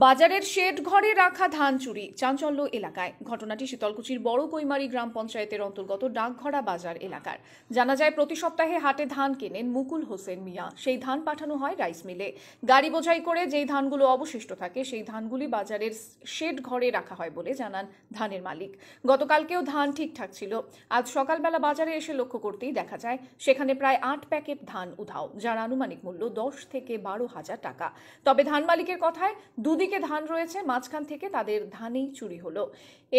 বাজারের শেড ঘরে রাখা ধান চুরি চাঞ্চল্য এলাকায়। ঘটনাটি শীতলকুচির বড় কৈমারি গ্রাম পঞ্চায়েতের অন্তর্গত ডাকঘরা বাজার এলাকার। জানা যায়, প্রতি সপ্তাহে হাটে ধান কেনেন মুকুল হোসেন মিয়া। সেই ধান পাঠানো হয় রাইস মিলে। গাড়ি বোঝাই করে যেই ধানগুলো অবশিষ্ট থাকে সেই ধানগুলি বাজারের শেড ঘরে রাখা হয় বলে জানান ধানের মালিক। গতকালকেও ধান ঠিকঠাক ছিল। আজ সকালবেলা বাজারে এসে লক্ষ্য করতেই দেখা যায় সেখানে প্রায় 8 প্যাকেট ধান উধাও, যার আনুমানিক মূল্য 10 থেকে 12,000 টাকা। তবে ধান মালিকের কথায় দুদিকে ধান রয়েছে, মাঝখান থেকে তাদের ধানেই চুরি হলো।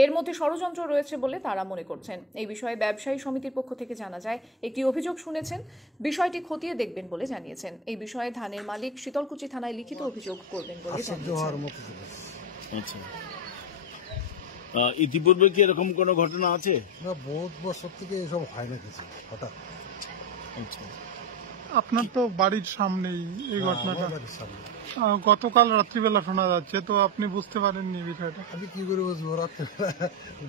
এর মধ্যে ষড়যন্ত্র রয়েছে বলে তারা মনে করছেন। এই বিষয়ে ব্যবসায়ী সমিতির পক্ষ থেকে জানা যায়, একটি অভিযোগ শুনেছেন, বিষয়টি খতিয়ে দেখবেন বলে জানিয়েছেন। এই বিষয়ে ধানের মালিক শীতলকুচি থানায় লিখিত অভিযোগ করবেন বলে জানিয়েছেন। ইতিপূর্বে কি এরকম কোনো ঘটনা আছে? না, বহুত বছর থেকে এসব হয় না কিছু হঠাৎ। আপনার তো বাড়ির সামনেই এই ঘটনাটা। গতকাল রাত্রিবেলা শোনা যাচ্ছে, তো আপনি বুঝতে পারেননি বিষয়টা? আমি কি করে বুঝবো? রাত্রিবেলা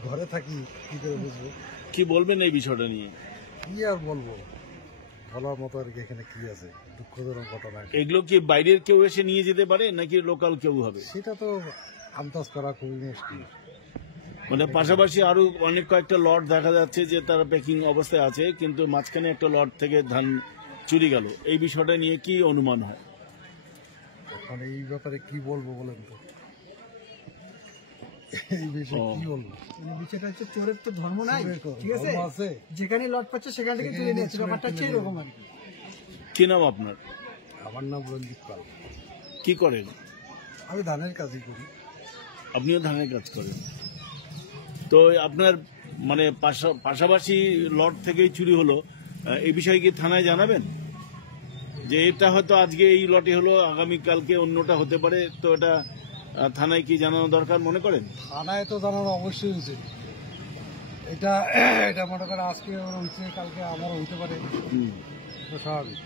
ঘরে থাকি, কি করে বুঝবো? কি বলবেন এই বিষয়টা নিয়ে? কি আর বলবো, বলার মতো আর কি এখানে কি আছে? দুঃখজনক ঘটনা। এগুলো কি বাইরের কেউ এসে নিয়ে যেতে পারে নাকি লোকাল কেউ হবে? সেটা তো আন্দাজ করা খুবই মুশকিল। মানে পাশাপাশি আরো অনেক কয়েকটা লট দেখা যাচ্ছে যে তারা প্যাকিং অবস্থায় আছে, কিন্তু মাঝখানে একটা লট থেকে ধান চুরি গেল। এই বিষয়টা নিয়ে কি অনুমান হয়? এখন এই ব্যাপারে কি বলবো বলেন তো? এই বিষয়ে কি বলবো? বিষয়টা হচ্ছে চোরের তো ধর্ম নাই, ঠিক আছে? যেখানে লট পাচ্ছে সেখান থেকে তুলে নিয়েছে, ব্যাপারটা হচ্ছে এরকম আর কি। কি নাম আপনার? আমার নাম রঞ্জিত পাল। কি করেন? আমি ধানের কাজই করি। আপনিও ধানের কাজ করেন? তো আপনার মানে পাশাপাশি লট থেকেই চুরি হলো, এই বিষয়ে কি থানায় জানাবেন যে এটা হয়তো আজকে এই লটে হলো, আগামীকালকে অন্যটা হতে পারে? তো এটা থানায় কি জানানো দরকার মনে করেন? থানায় তো জানানো অবশ্যই উচিত। এটা এটা মনে করেন আজকে হচ্ছে, কালকে আমারও হইতে পারে, স্বাভাবিক।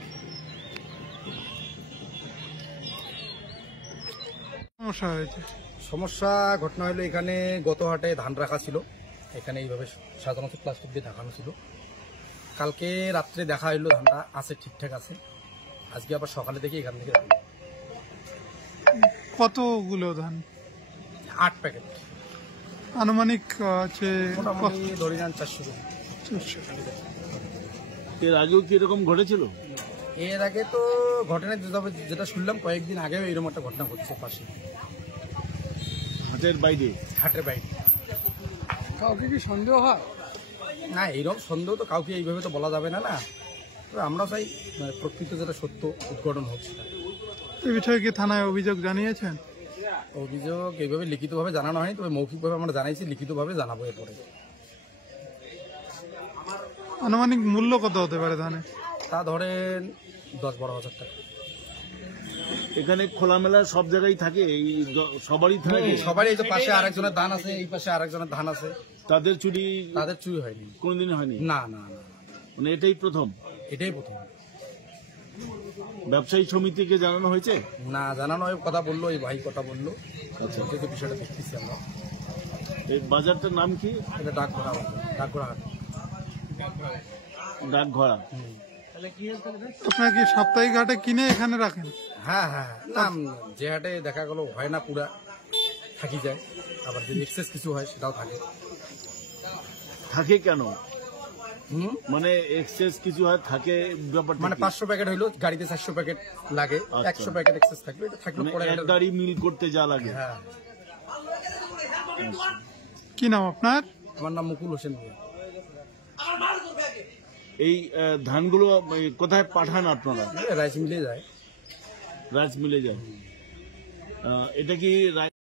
সমস্যা হয়েছে? সমস্যা ঘটনা হলো, এখানে গত হাটে ধান রাখা ছিল, এখানে এইভাবে সাধারণত প্লাস্টিক দিয়ে ঢাকানো ছিল। কালকে রাত্রে দেখা হইলো ধানটা আছে, ঠিকঠাক আছে। আজকে আবার সকালে দেখি এখান থেকে কতগুলো ধান? 8 প্যাকেট, আনুমানিক মোটামুটি ধরে যান 400। এর আগেও কি এরকম ঘটেছিল? এর আগে তো ঘটনা যেটা শুনলাম, কয়েকদিন আগেও এরকম একটা ঘটনা ঘটছে পাশে, হাটের বাইরে। হাটের বাইরে। কাউকে কি সন্দেহ হয়? না, এইরকম সন্দেহ তো কাউকে এইভাবে তো বলা যাবে না। না, আমরা চাই মানে প্রকৃত যেটা সত্য উদ্ঘাটন হচ্ছে। এই বিষয়ে কি থানায় অভিযোগ জানিয়েছেন? অভিযোগ এইভাবে লিখিতভাবে জানানো হয়, তবে মৌখিকভাবে আমরা জানাইছি, লিখিতভাবে জানাবো এরপরে। আনুমানিক মূল্য কত হতে পারে ধানে? তা ধরেন 10-12,000 টাকা। এখানে খোলামেলা সব জায়গায় থাকে, এই সবারই থাকে? সবারই। এই যে পাশে আরেকজনের ধান আছে, এই পাশে আরেকজনের ধান আছে। তাদের চুরি হয়নি কোনদিন? হয়নি? না না না, মানে এটাই প্রথম? এটাই প্রথম। ব্যবসায়ী সমিতিকে জানানো হয়েছে? না, জানানো হয়, কথা বললো, এই ভাই কথা বললো। আচ্ছা, বিষয়টা দেখতেছি আমরা। এই বাজারটার নাম কি? এটা ডাকঘরা বাজার, ডাকঘরা হাট। ডাকঘরা। আপনারা কি সাপ্তাহিক হাটে কিনে এখানে রাখেন? হ্যাঁ হ্যাঁ, না যে হাটে দেখা গেল হয় না, পুরা থাকি যায়। আবার যদি এক্সেস কিছু হয় সেটাও থাকে। থাকে কেন? মানে এক্সেস কিছু হয় থাকে ব্যাপারটা? মানে 500 প্যাকেট হইলো, গাড়িতে 400 প্যাকেট লাগে, 100 প্যাকেট এক্সেস থাকলো, এটা থাকলো পরে এক গাড়ি মিল করতে যা লাগে। হ্যাঁ। কি নাম আপনার? আমার নাম মুকুল হোসেন। এই ধানগুলো কোথায় পাঠান আপনারা? রাইস মিলে যায়। রাইস মিলে যায়। এটা কি